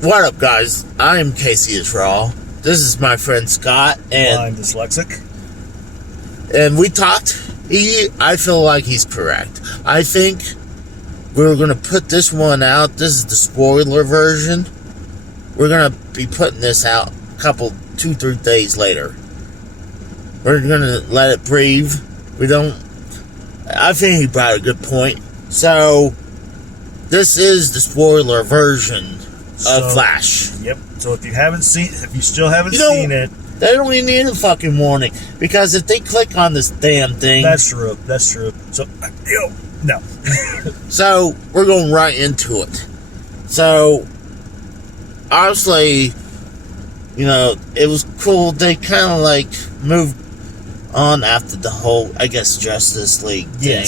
What up, guys? I'm Casey Israel. This is my friend Scott, and I'm dyslexic. And we talked. I feel like he's correct. I think we're gonna put this one out. This is the spoiler version. We're gonna be putting this out a couple, 2-3 days later. We're gonna let it breathe. I think he brought a good point. So, this is the spoiler version of Flash. Yep. So if you still haven't seen it, they don't even need a fucking warning, because if they click on this damn thing, that's true. So, no. So we're going right into it. So obviously, it was cool. They kind of like moved on after the whole, I guess, Justice League thing.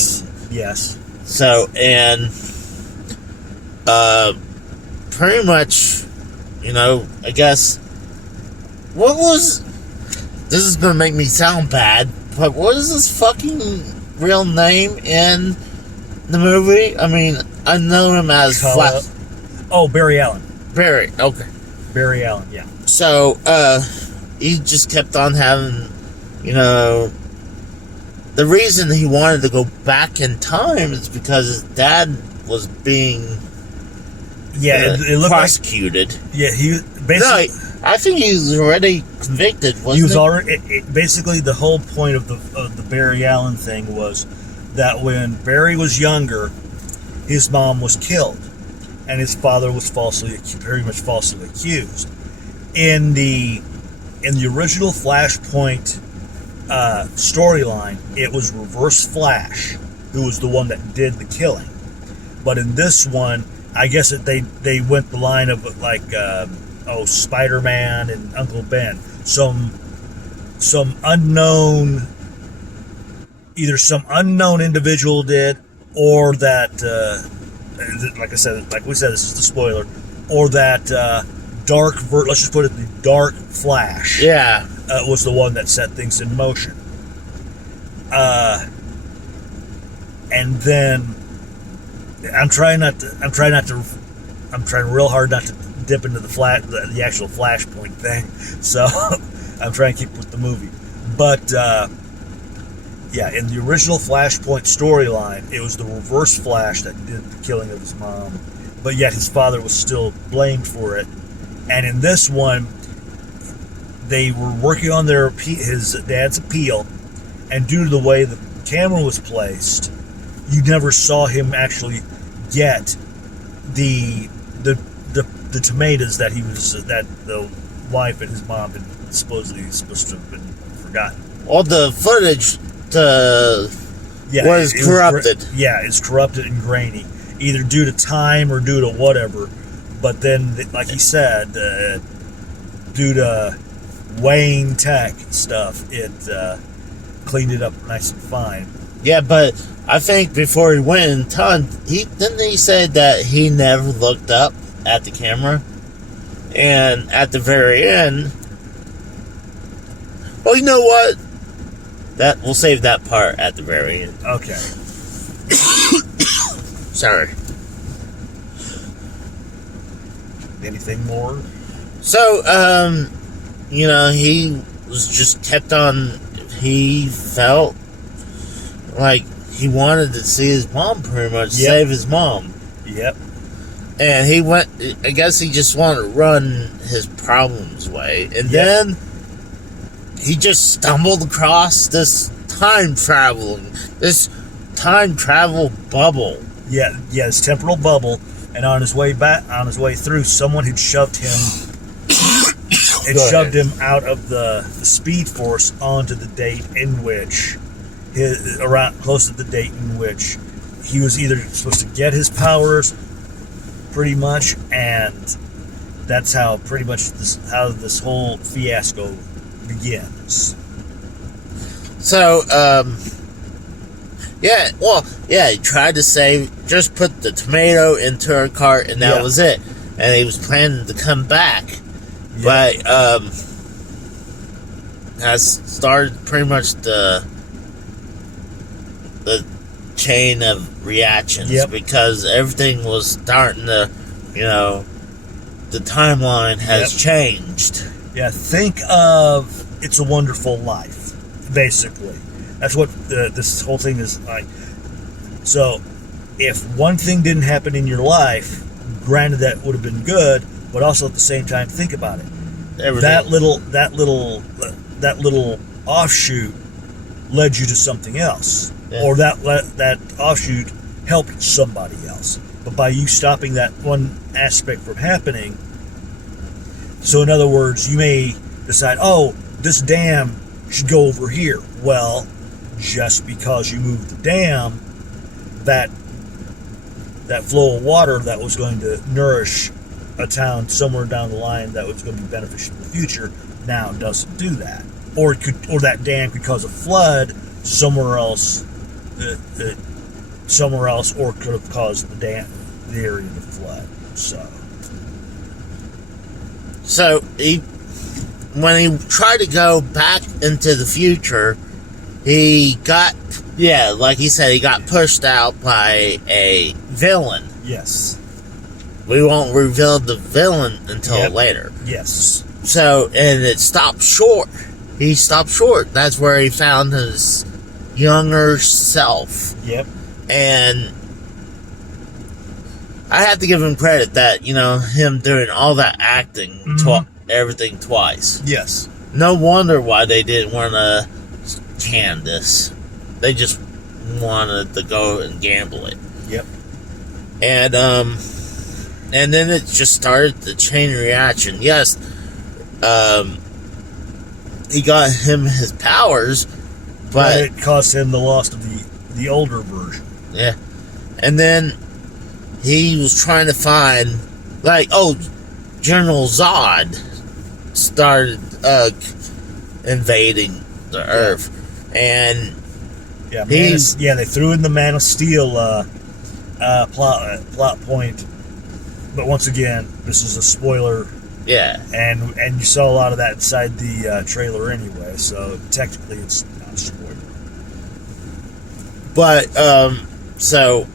Yes. So, and pretty much, I guess, this is going to make me sound bad, but what is this fucking real name in the movie? I mean, I know him as Flash. Oh, Barry Allen. Barry, okay. Barry Allen, yeah. So, he just kept on having, the reason he wanted to go back in time is because his dad was being it looked prosecuted. He basically... No, I think he was already convicted, wasn't he? He was already... basically, the whole point of the Barry Allen thing was that when Barry was younger, his mom was killed, and his father was very much falsely accused. In the original Flashpoint storyline, it was Reverse Flash who was the one that did the killing. But in this one, I guess they went the line of like Spider-Man and Uncle Ben. Some unknown, either some unknown individual did, or that like we said, this is the spoiler, or that let's just put it, the Dark Flash. Yeah. Was the one that set things in motion. And then I'm trying real hard not to dip into the actual Flashpoint thing. So I'm trying to keep with the movie. But in the original Flashpoint storyline, it was the Reverse Flash that did the killing of his mom, but yet his father was still blamed for it. And in this one, they were working on his dad's appeal, and due to the way the camera was placed, you never saw him actually get the tomatoes that the wife and his mom had supposedly supposed to have been forgotten. All the footage was corrupted. It's corrupted and grainy, either due to time or due to whatever. But then, like he said, due to Wayne Tech stuff, it cleaned it up nice and fine. Yeah, but I think before he went in time, he said that he never looked up at the camera, and at the very end, well, you know what? That we'll save that part at the very end. Okay. Sorry. Anything more? So, he was just kept on. He felt like he wanted to see his mom, pretty much. Yep. Save his mom. Yep. And he went, I guess he just wanted to run his problems away. And then he just stumbled across this time travel bubble. Yeah, his temporal bubble. And on his way through, someone had shoved him. Shoved him out of the Speed Force onto the date in which close to the date in which he was either supposed to get his powers, pretty much, and that's how pretty much this whole fiasco begins. So, he tried to just put the tomato into her cart, and that was it. And he was planning to come back, but has started pretty much the chain of reactions, because everything was starting to, the timeline has changed. Yeah, think of It's a Wonderful Life, basically. That's what this whole thing is like. So, if one thing didn't happen in your life, granted that would have been good, but also at the same time, think about it. That little offshoot led you to something else, or that offshoot helped somebody else. But by you stopping that one aspect from happening, so in other words, you may decide, oh, this dam should go over here. Well, just because you moved the dam, that flow of water that was going to nourish a town somewhere down the line that was going to be beneficial in the future now doesn't do that, or that dam could cause a flood somewhere else, or could have caused the area to flood. So when he tried to go back into the future, he got, like he said, he got pushed out by a villain. Yes. We won't reveal the villain until later. Yes. So, and it stopped short. He stopped short. That's where he found his younger self. Yep. And I have to give him credit that, him doing all that acting, everything twice. Yes. No wonder why they didn't want to Candace. They just wanted to go and gamble it. Yep. And then it just started the chain reaction. Yes, he got him his powers, but it cost him the loss of the older version. Yeah. And then he was trying to find, General Zod started invading the Earth. And they threw in the Man of Steel plot point. But once again, this is a spoiler. Yeah. And you saw a lot of that inside the trailer anyway, so technically it's not a spoiler. But, so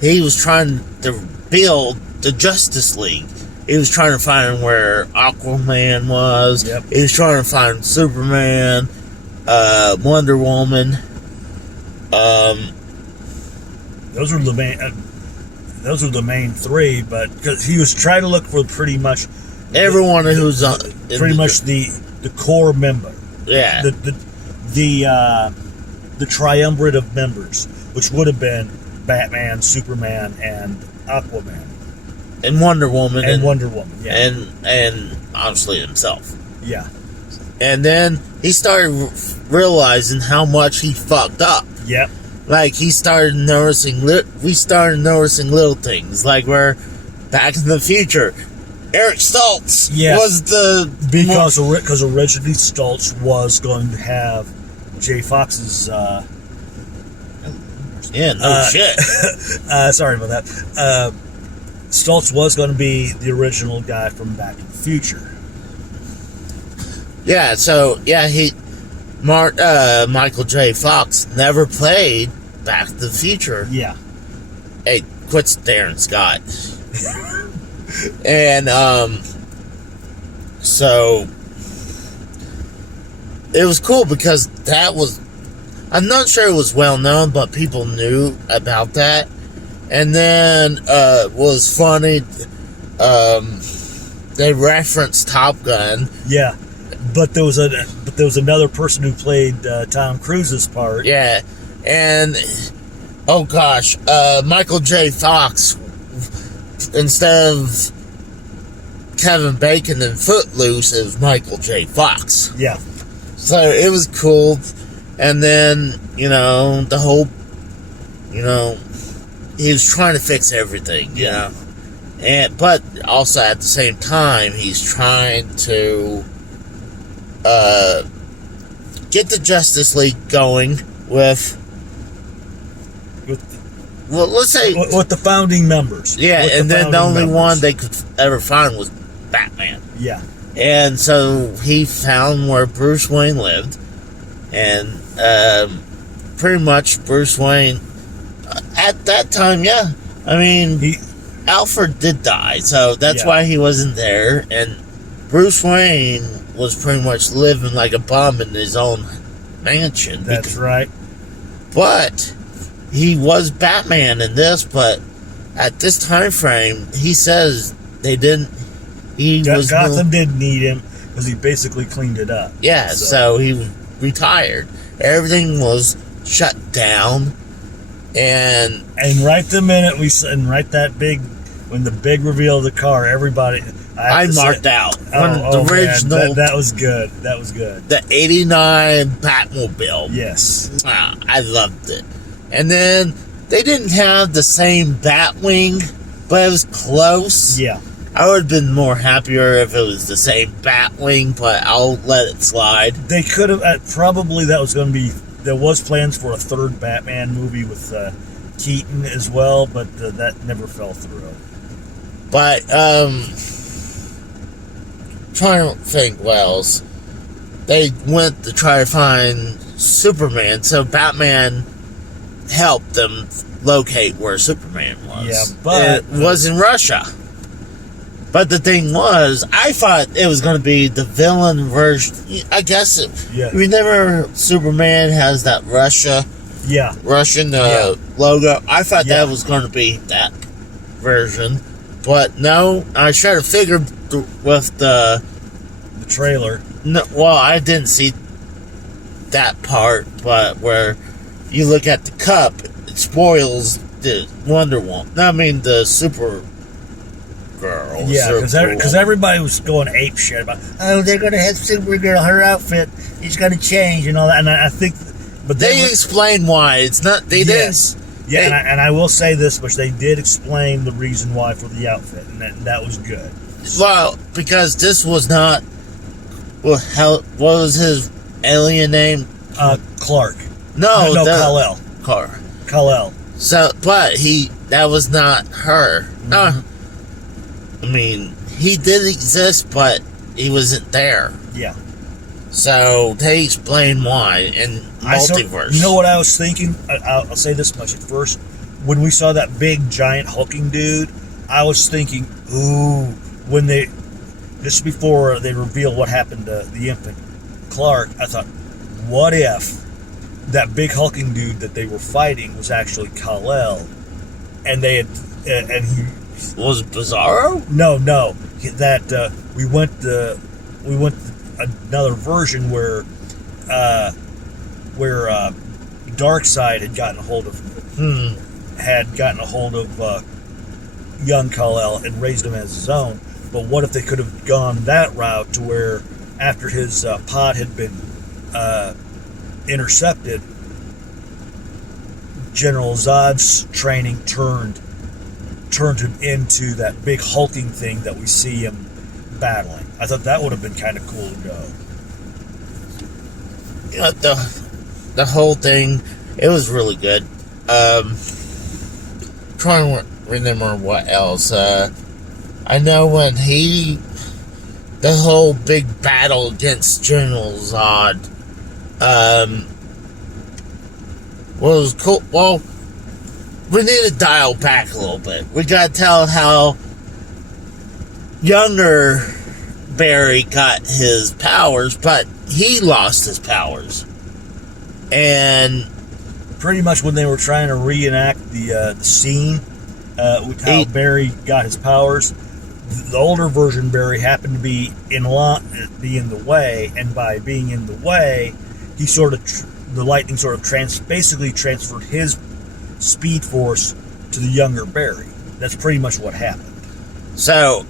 he was trying to build the Justice League. He was trying to find where Aquaman was. Yep. He was trying to find Superman, Wonder Woman. Those were the main three, but because he was trying to look for pretty much everyone who's the core member. Yeah. The triumvirate of members, which would have been Batman, Superman, and Aquaman, and Wonder Woman, and Wonder Woman, yeah, and obviously himself. Yeah. And then he started realizing how much he fucked up. Yep. We started noticing little things, like where back in the future, Eric Stoltz was because originally Stoltz was going to have Jay Fox's shit. Sorry about that. Stoltz was going to be the original guy from Back to the Future. Yeah, so Michael J. Fox never played Back to the Future. Yeah. Hey, quits Darren Scott. And so it was cool because I'm not sure it was well known, but people knew about that. And then was funny. They referenced Top Gun. Yeah. But there was another person who played Tom Cruise's part. Yeah, and oh gosh, Michael J. Fox, instead of Kevin Bacon in Footloose, it was Michael J. Fox. Yeah. So it was cool, and then the whole, he was trying to fix everything, but also at the same time he's trying to get the Justice League going with let's say with the founding members. Yeah, and then the only one they could ever find was Batman. Yeah. And so he found where Bruce Wayne lived, and pretty much Bruce Wayne at that time, I mean, Alfred did die, so that's Yeah. why he wasn't there. And Bruce Wayne was pretty much living like a bum in his own mansion. That's right. But he was Batman in this. But at this time frame, he says they didn't. Gotham didn't need him because he basically cleaned it up. Yeah, so he retired. Everything was shut down, and right the minute when the big reveal of the car, everybody. I marked out the original. Man, that was good. That was good. The '89 Batmobile. Yes, I loved it. And then they didn't have the same Batwing, but it was close. Yeah. I would have been more happier if it was the same Batwing, but I'll let it slide. They could have probably that was going to be. There was plans for a third Batman movie with Keaton as well, but that never fell through. But trying to think what else. They went to try to find Superman, so Batman helped them locate where Superman was. Yeah, but it was in Russia. But the thing was, I thought it was going to be the villain version. I guess remember Superman has that Russian logo. I thought that was going to be that version, but no. I tried to figure with the trailer. No, well, I didn't see that part, but where you look at the cup, it spoils the Wonder Woman. I mean, the Super Girl. Yeah, because everybody was going ape shit about, they're going to have Supergirl, her outfit is going to change and all that. And I think, but they explained why. It's not. They didn't. Yeah, and I will say this, which they did explain the reason why for the outfit, and that was good. Well, because this was not. Well, what was his alien name? Clark. No, Kal-El. Kal-El. So, but that was not her. Mm-hmm. No. I mean, he did exist, but he wasn't there. Yeah. So they explain why in multiverse. You know what I was thinking? I'll say this much at first. When we saw that big, giant, hulking dude, I was thinking, when just before they reveal what happened to the infant Clark, I thought, what if that big hulking dude that they were fighting was actually Kal-El, and they had, and he was it Bizarro? No, that we went to another version where Darkseid had gotten a hold of young Kal-El and raised him as his own. But what if they could have gone that route to where after his pod had been intercepted, General Zod's training turned him into that big hulking thing that we see him battling. I thought that would have been kind of cool to go. You know, the whole thing, it was really good. Trying to remember what else. I know when the whole big battle against General Zod, was cool. Well, we need to dial back a little bit. We got to tell how younger Barry got his powers, but he lost his powers. And pretty much when they were trying to reenact the scene with how Barry got his powers, the older version Barry happened to be in the way, and by being in the way, he the lightning sort of basically transferred his speed force to the younger Barry. That's pretty much what happened. So,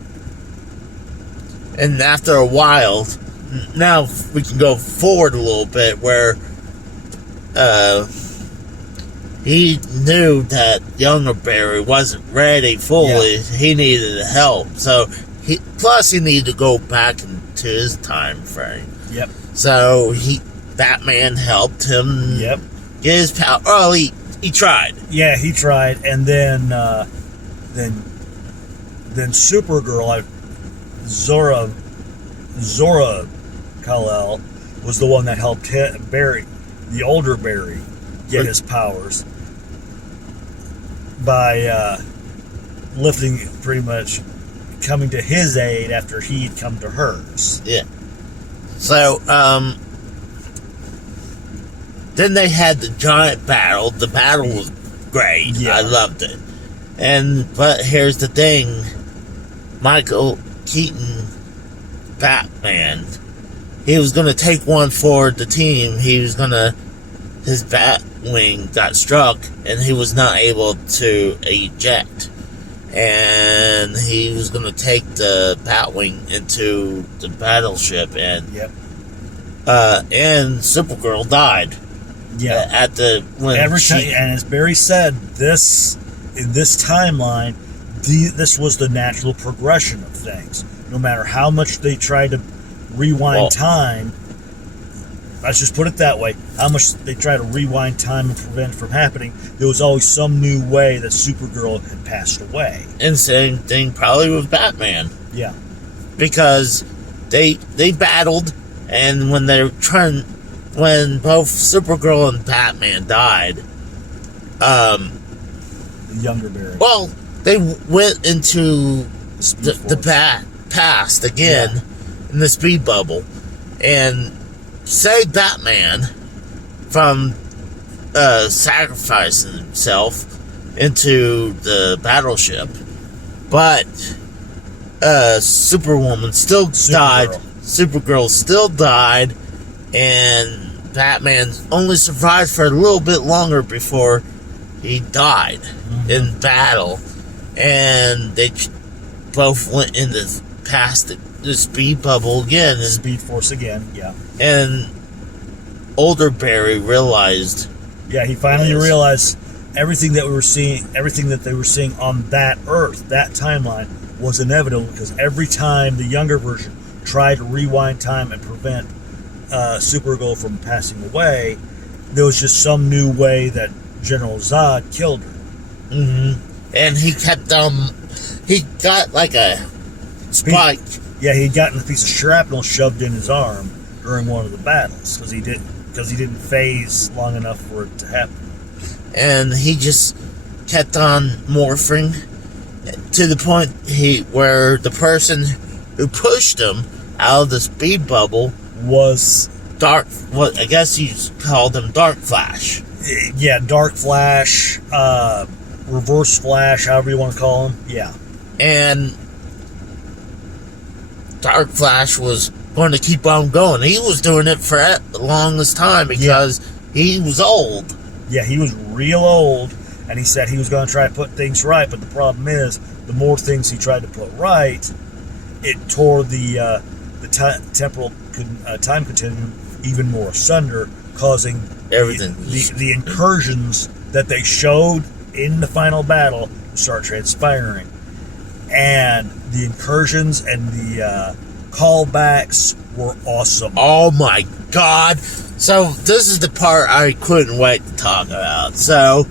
and after a while, now we can go forward a little bit where he knew that younger Barry wasn't ready fully. Yeah. He needed help. So he needed to go back into his time frame. Yep. So Batman helped him get his power. Oh, he tried. Yeah, he tried, and then Supergirl, Zora Kal-El, was the one that helped Barry, the older Barry, get his powers by lifting, pretty much coming to his aid after he had come to hers. Yeah. So, then they had the giant battle. The battle was great. Yeah. I loved it. But here's the thing. Michael Keaton, Batman, he was going to take one for the team. His bat wing got struck, and he was not able to eject. And he was going to take the Batwing into the battleship, and and Supergirl died. Yeah, and as Barry said, in this timeline, this was the natural progression of things. No matter how much they tried to rewind time, let's just put it that way, how much they try to rewind time and prevent it from happening, there was always some new way that Supergirl had passed away. And same thing probably with Batman. Yeah. Because they battled, and when both Supergirl and Batman died, the younger Barry. Well, they went into the past again in the speed bubble and saved Batman from sacrificing himself into the battleship. But Superwoman still died. Supergirl still died, and Batman only survived for a little bit longer before he died in battle. And they both went into past the speed bubble again. And Speed Force again, yeah. And older Barry realized. Yeah, he finally realized everything that they were seeing on that Earth, that timeline, was inevitable, because every time the younger version tried to rewind time and prevent Supergirl from passing away, there was just some new way that General Zod killed her. Mm-hmm. And he kept he got like a spike. Yeah, he'd gotten a piece of shrapnel shoved in his arm during one of the battles because he didn't phase long enough for it to happen. And he just kept on morphing to the point where the person who pushed him out of the speed bubble was Dark. What I guess you called him Dark Flash. Yeah, Dark Flash, Reverse Flash, however you want to call him. Yeah. And Dark Flash was going to keep on going. He was doing it for the longest time because he was old. Yeah, he was real old, and he said he was going to try to put things right, but the problem is, the more things he tried to put right, it tore the temporal time continuum even more asunder, causing everything. The incursions that they showed in the final battle to start transpiring. And the incursions and the callbacks were awesome. Oh my God. So this is the part I couldn't wait to talk about. So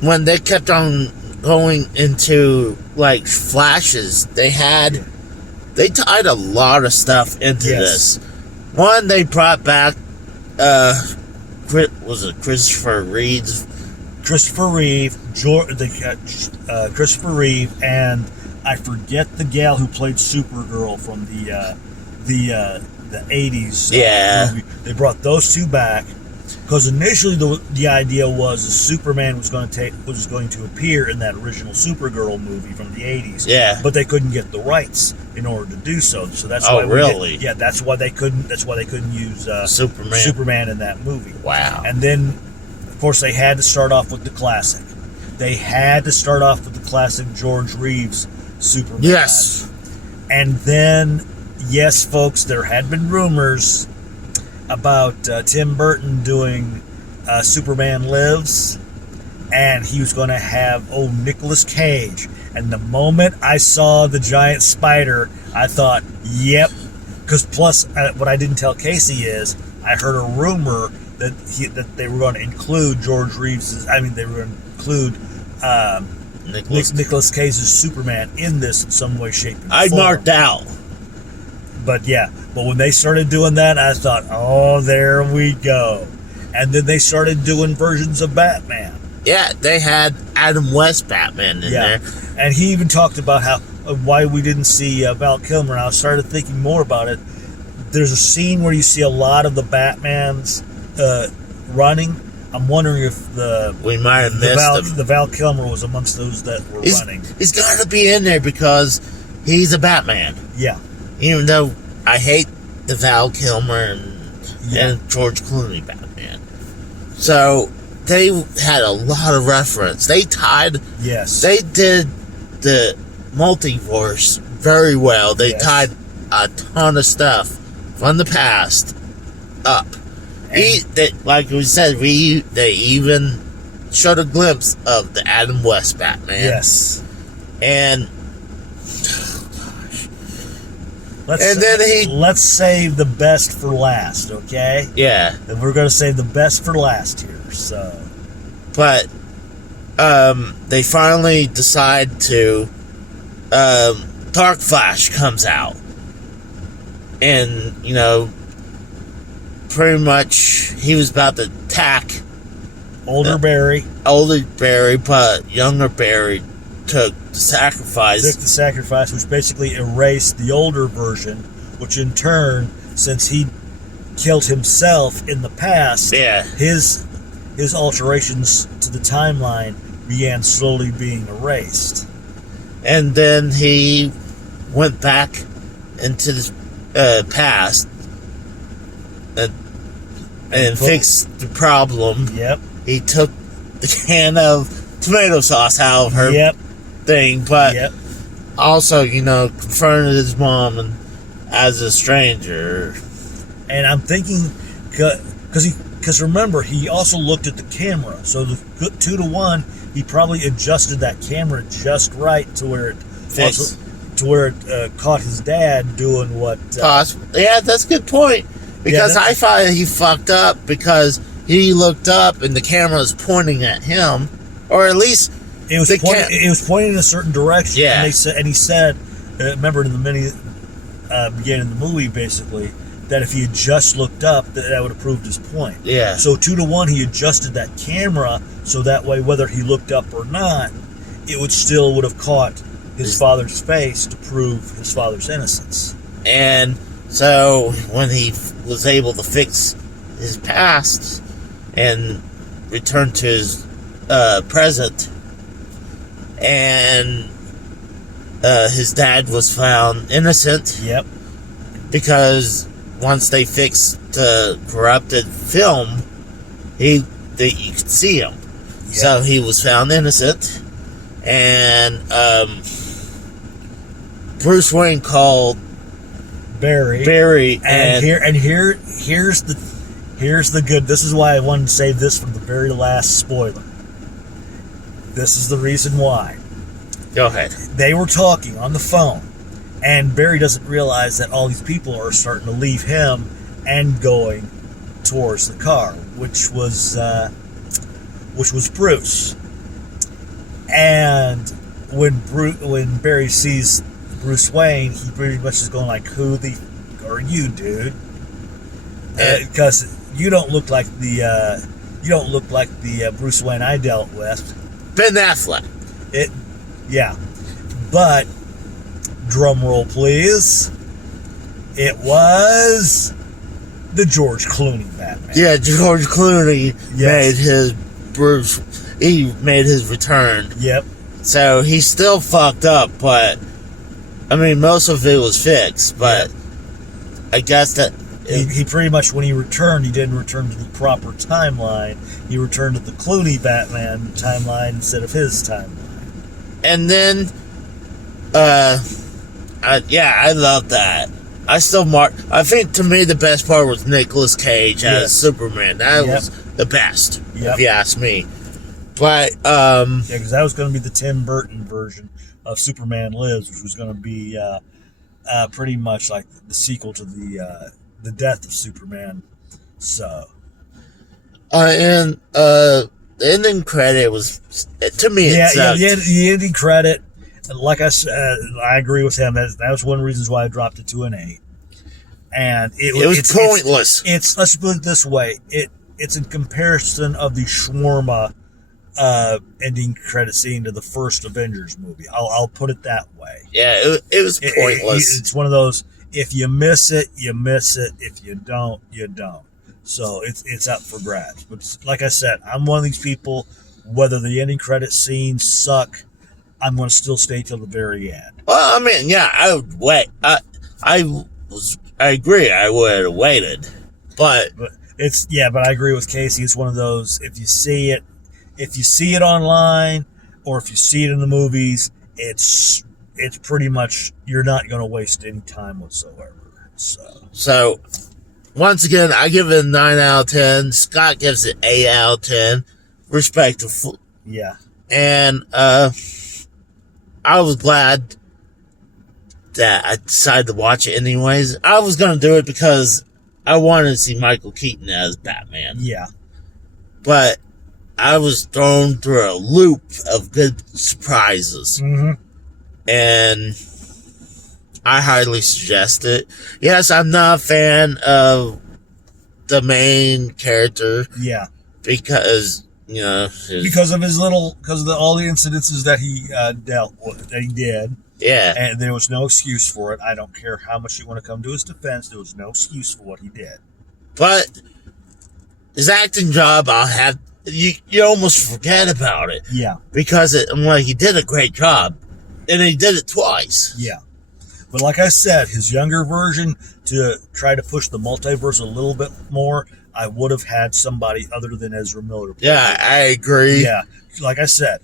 when they kept on going into like flashes, they tied a lot of stuff into this. One, they brought back Christopher Reeve, Christopher Reeve, and I forget the gal who played Supergirl from the 80s movie. They brought those two back because initially the idea was Superman was going to appear in that original Supergirl movie from the 80s. Yeah. But they couldn't get the rights in order to do so. So that's why that's why they couldn't use Superman in that movie. Wow. And then of course they had to start off with the classic. They had to start off with the classic George Reeves Superman. Yes. And then, yes, folks, there had been rumors about Tim Burton doing Superman Lives, and he was going to have Nicolas Cage. And the moment I saw the giant spider, I thought, yep. Because plus, what I didn't tell Casey is, I heard a rumor that they were going to include George Reeves'. They were going to include Nicolas Cage's Superman in this in some way, shape, and form. I marked out. But when they started doing that, I thought, oh, there we go. And then they started doing versions of Batman. Yeah, they had Adam West Batman in there. And he even talked about how why we didn't see Val Kilmer. And I started thinking more about it. There's a scene where you see a lot of the Batmans running. I'm wondering if we might have missed him. The Val Kilmer was amongst those that were running. He's got to be in there because he's a Batman. Yeah. Even though I hate the Val Kilmer and George Clooney Batman. So they had a lot of reference. They tied. Yes. They did the multiverse very well. They tied a ton of stuff from the past up. Like we said, they even showed a glimpse of the Adam West Batman. Yes. And let's save the best for last, okay? Yeah. And we're going to save the best for last here, so. But they finally decide to Dark Flash comes out. And, pretty much he was about to attack older Barry, but younger Barry took the sacrifice, which basically erased the older version, which in turn, since he killed himself in the past, his alterations to the timeline began slowly being erased. And then he went back into the past and fixed the problem. Yep. He took the can of tomato sauce out of her thing, but also, confronted his mom and as a stranger. And I'm thinking, because remember, he also looked at the camera, so the 2-to-1, he probably adjusted that camera just right to where it caught his dad doing what. Yeah, that's a good point. Because I thought he fucked up because he looked up and the camera was pointing at him, or at least it was pointing in a certain direction. Yeah, and he said, remember in the beginning of the movie, basically, that if he had just looked up, that would have proved his point. Yeah. So 2-to-1, he adjusted that camera so that way, whether he looked up or not, it would have caught his father's face to prove his father's innocence. And so when he was able to fix his past and return to his present, and his dad was found innocent. Yep. Because once they fixed the corrupted film, you could see him. Yep. So he was found innocent, and Bruce Wayne called Barry, and here's the good. This is why I wanted to save this from the very last spoiler. This is the reason why. Go ahead. They were talking on the phone, and Barry doesn't realize that all these people are starting to leave him and going towards the car, which was Bruce. And when Barry sees Bruce Wayne, he pretty much is going like, "Who the are you, dude?" Because you don't look like the Bruce Wayne I dealt with. Ben Affleck. But drum roll, please. It was the George Clooney Batman. Yeah, George Clooney made his Bruce. He made his return. Yep. So he's still fucked up, but I mean, most of it was fixed. But I guess that he pretty much, when he returned, he didn't return to the proper timeline. He returned to the Clooney Batman timeline instead of his timeline. And then, I love that. I think to me the best part was Nicolas Cage as Superman. That was the best, if you ask me. But because that was going to be the Tim Burton version of Superman Lives, which was going to be pretty much like the sequel to the death of Superman. So, and the ending credit was, to me, the ending credit. Like I said, I agree with him. That was one of the reasons why I dropped it to an 8. And it was pointless. It's let's put it this way. It's in comparison of the shawarma ending credit scene to the first Avengers movie. I'll put it that way. Yeah, it was pointless. It's one of those, if you miss it, you miss it. If you don't, you don't. So it's up for grabs. But like I said, I'm one of these people, whether the ending credit scenes suck, I'm going to still stay till the very end. Well, I mean, yeah, I would wait. I agree. I would have waited, but But I agree with Casey. It's one of those, if you see it online, or if you see it in the movies, it's pretty much, you're not going to waste any time whatsoever. So once again, I give it a 9 out of 10. Scott gives it 8 out of 10, respectively. Yeah. And I was glad that I decided to watch it anyways. I was going to do it because I wanted to see Michael Keaton as Batman. Yeah. But I was thrown through a loop of good surprises. Mm-hmm. And I highly suggest it. Yes, I'm not a fan of the main character. Yeah. Because, you know... because of all the incidences that he dealt with, that he did. Yeah. And there was no excuse for it. I don't care how much you want to come to his defense. There was no excuse for what he did. But his acting job, you almost forget about it. Yeah. Because he did a great job. And he did it twice. Yeah. But like I said, his younger version, to try to push the multiverse a little bit more, I would have had somebody other than Ezra Miller. Yeah, I agree. Yeah. Like I said,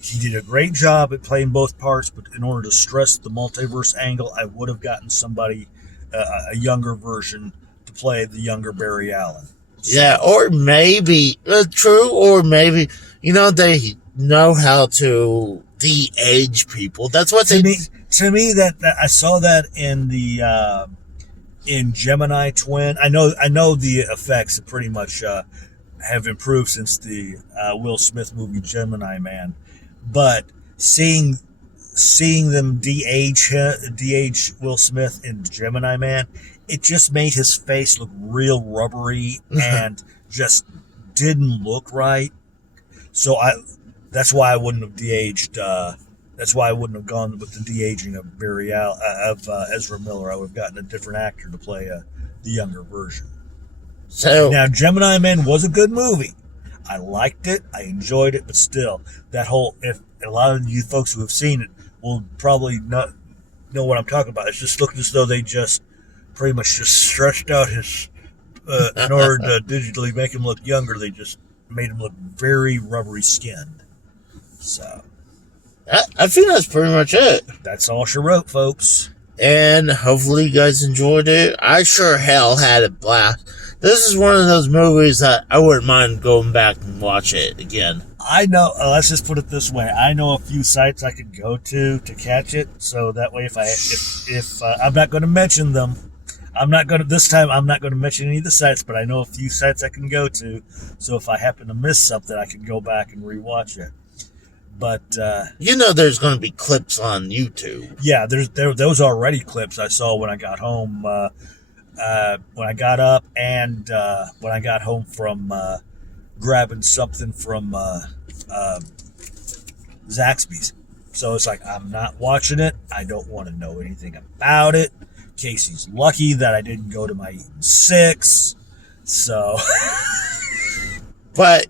he did a great job at playing both parts, but in order to stress the multiverse angle, I would have gotten somebody, a younger version, to play the younger Barry Allen. So, yeah, or maybe, true, or maybe, they know how to de-age people. That's what to me, that I saw that in the in Gemini Twin. I know the effects pretty much have improved since the Will Smith movie Gemini Man, but seeing them de-age Will Smith in Gemini Man, it just made his face look real rubbery and just didn't look right. So that's why I wouldn't have de-aged. That's why I wouldn't have gone with the de-aging of Ezra Miller. I would have gotten a different actor to play the younger version. So now, Gemini Man was a good movie. I liked it. I enjoyed it. But still, if a lot of you folks who have seen it will probably not know what I'm talking about. It's just looking as though they just pretty much just stretched out his, in order to digitally make him look younger, they just made him look very rubbery skinned. So I think that's pretty much it. That's all she wrote, folks. And hopefully you guys enjoyed it. I sure hell had a blast. This is one of those movies that I wouldn't mind going back and watch it again. I know, let's just put it this way. I know a few sites I could go to catch it. So that way, if I'm not going to mention them, this time I'm not going to mention any of the sites, but I know a few sites I can go to. So if I happen to miss something, I can go back and rewatch it. But there's going to be clips on YouTube. Yeah, those are already clips I saw when I got home, when I got up, and when I got home from grabbing something from Zaxby's. So it's like, I'm not watching it. I don't want to know anything about it. Casey's lucky that I didn't go to my Eaton 6. So, but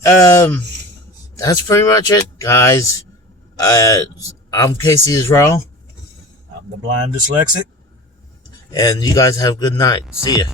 that's pretty much it, guys. I'm Casey Israel. I'm the blind dyslexic. And you guys have a good night. See ya.